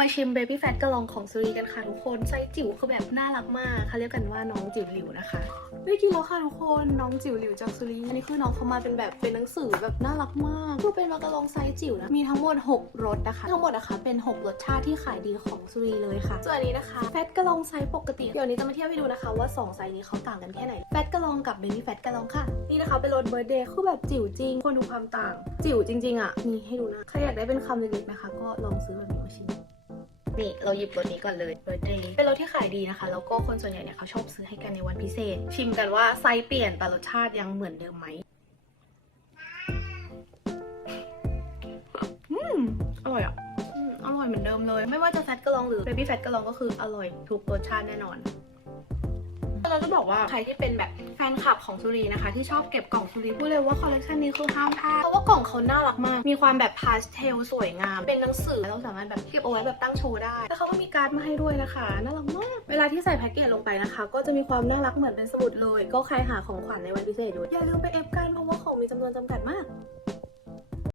มาชิมเบบี้แฟตกระลองของซูรีกันค่ะทุกคน ไซส์จิ๋วคือแบบน่ารักมากเขาเรียกกันว่าน้องจิ๋วหลิวนะคะได้กินแล้วค่ะทุกคนน้องจิ๋วหลิวจากซูรีอันนี้คือน้องเขามาเป็นแบบเป็นหนังสือแบบน่ารักมากคือเป็นมากระลองไซส์จิ๋วนะมีทั้งหมด 6รสนะคะ ทั้งหมดนะคะเป็น 6รสชาติที่ขายดีของซูรีเลยค่ะส่วนอันนี้นะคะแฟตกระลองไซส์ปกติเดี๋ยวนี้จะมาเทียบให้ดูนะคะว่าสองไซส์นี้เขาต่างกันแค่ไหนแฟตกระลองกับเบบี้แฟตกระลองค่ะนี่นะคะเป็นรสเบ r ร์เดย์คือแบบจิ๋วจริงคนดูความต่าง จิ๋วจริงๆอะมีให้ดูนะใครอยากได้เป็นคำเล็กๆนะคะ ก็ลองซื้อแบบนี้มาชิม นี่เราหยิบรสนี้ก่อนเลย birthday เป็นรสที่ขายดีนะคะ แล้วก็คนส่วนใหญ่เนี่ยเขาชอบซื้อให้กันในวันพิเศษ ชิมกันว่าไซส์เปลี่ยนแต่รสชาติยังเหมือนเดิมไหมอืมอร่อยอะอืมอร่อยเหมือนเดิมเลย ไม่ว่าจะแฟตกระลองหรือเบบี้แฟตกระลองก็คืออร่อยทุกรสชาติแน่นอน เราจะบอกว่าใครที่เป็นแบบแฟนคลับของซูรีนะคะ ที่ชอบเก็บกล่องซูรีพูดเลยว่าคอลเลคชันนี้คือห้ามพลาดเพราะว่ากล่องเขาน่ารักมาก มีความแบบพาสเทลสวยงาม เป็นหนังสือเราสามารถแบบเก็บเอาไว้แบบตั้งโชว์ได้ แล้วเขาก็มีการ์ดมาให้ด้วยนะคะน่ารักมากเวลาที่ใส่แพ็กเกจลงไปนะคะ ก็จะมีความน่ารักเหมือนเป็นสมุดเลย ก็ใครหาของขวัญในวันพิเศษอยู่อย่าลืมไปเอฟกันเพราะว่าของมีจำนวนจำกัดมาก